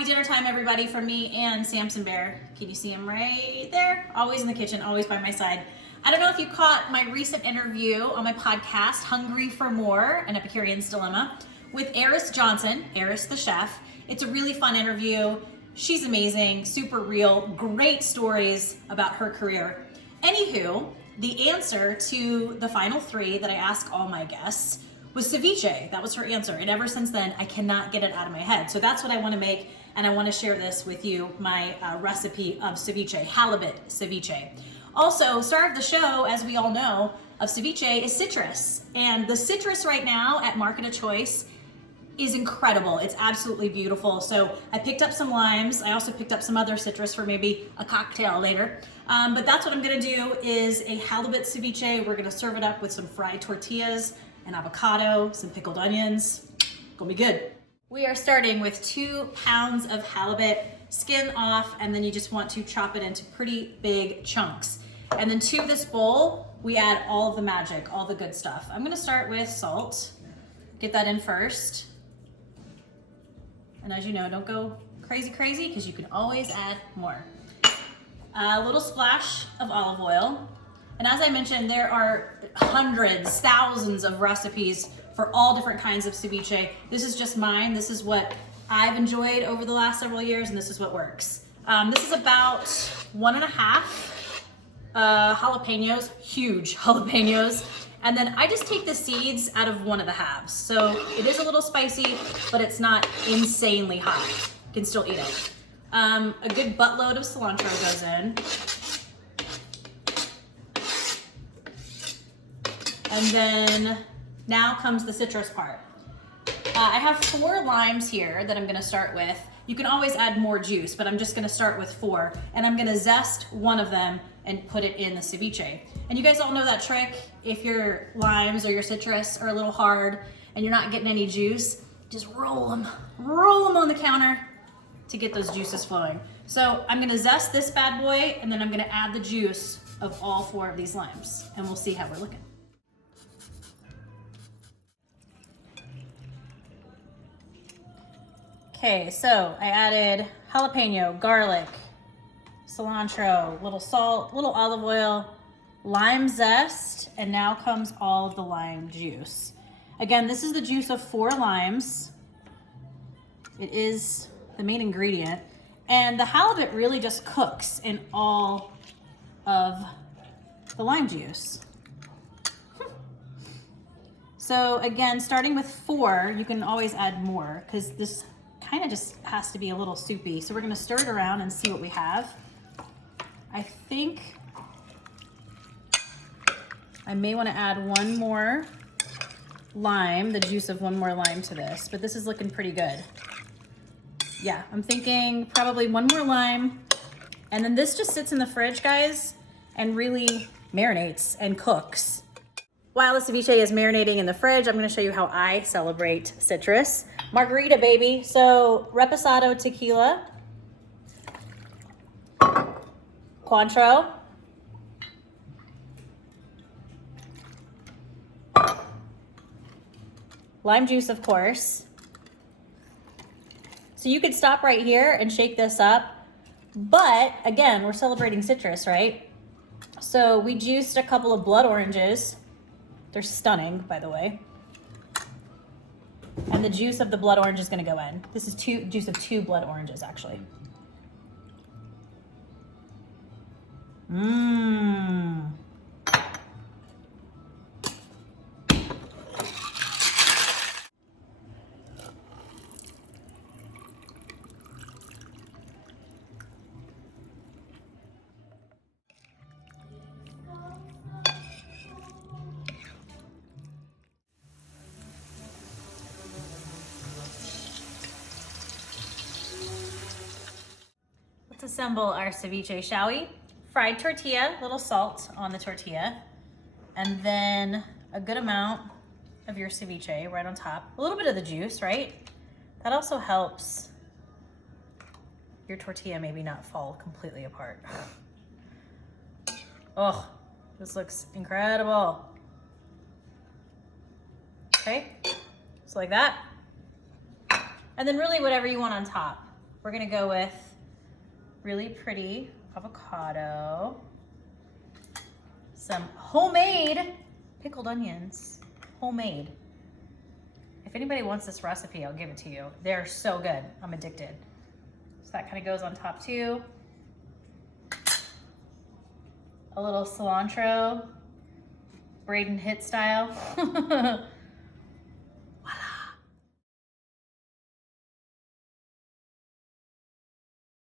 Happy dinner time, everybody, from me and Samson Bear. Can you see him right there? Always in the kitchen, always by my side. I don't know if you caught my recent interview on my podcast, Hungry for More, an Epicurean's Dilemma, with Eris Johnson, Eris the chef. It's a really fun interview. She's amazing, super real, great stories about her career. Anywho, the answer to the final three that I ask all my guests was ceviche. That was her answer. And ever since then, I cannot get it out of my head. So that's what I want to make. And I want to share this with you, my recipe of ceviche, halibut ceviche. Also, star of the show, as we all know, of ceviche is citrus. And the citrus right now at Market of Choice is incredible. It's absolutely beautiful. So I picked up some limes. I also picked up some other citrus for maybe a cocktail later. But that's what I'm gonna do is a halibut ceviche. We're gonna serve it up with some fried tortillas, and avocado, some pickled onions. Gonna be good. We are starting with 2 pounds of halibut, skin off, and then you just want to chop it into pretty big chunks. And then to this bowl, we add all of the magic, all the good stuff. I'm gonna start with salt. Get that in first. And as you know, don't go crazy, because you can always add more. A little splash of olive oil. And as I mentioned, there are hundreds, thousands of recipes for all different kinds of ceviche. This is just mine. This is what I've enjoyed over the last several years, and this is what works. This is about 1.5 jalapenos, huge jalapenos. And then I just take the seeds out of one of the halves. So it is a little spicy, but it's not insanely hot. You can still eat it. A good buttload of cilantro goes in. And then now comes the citrus part. I have 4 limes here that I'm gonna start with. You can always add more juice, but I'm just gonna start with 4. And I'm gonna zest one of them and put it in the ceviche. And you guys all know that trick. If your limes or your citrus are a little hard and you're not getting any juice, just roll them on the counter to get those juices flowing. So I'm gonna zest this bad boy, and then I'm gonna add the juice of all 4 of these limes, and we'll see how we're looking. Okay, so I added jalapeno, garlic, cilantro, little salt, little olive oil, lime zest, and now comes all of the lime juice. Again, this is the juice of 4 limes. It is the main ingredient. And the halibut really just cooks in all of the lime juice. So again, starting with 4, you can always add more because this kind of just has to be a little soupy. So we're gonna stir it around and see what we have. I think I may wanna add 1 more lime, the juice of 1 more lime to this, but this is looking pretty good. Yeah, I'm thinking probably 1 more lime, and then this just sits in the fridge, guys, and really marinates and cooks. While the ceviche is marinating in the fridge, I'm gonna show you how I celebrate citrus. Margarita, baby. So reposado tequila, Cointreau, lime juice, of course. So you could stop right here and shake this up, but again, we're celebrating citrus, right? So we juiced a couple of blood oranges. They're stunning, by the way. And the juice of the blood orange is gonna go in. This is juice of 2 blood oranges, actually. Mmm. Let's assemble our ceviche, shall we? Fried tortilla, little salt on the tortilla, and then a good amount of your ceviche right on top. A little bit of the juice, right? That also helps your tortilla maybe not fall completely apart. Oh, this looks incredible. Okay, so like that. And then really whatever you want on top. We're gonna go with really pretty avocado, some homemade pickled onions, homemade. If anybody wants this recipe, I'll give it to you. They're so good, I'm addicted. So that kind of goes on top too. A little cilantro, Braden Hit style.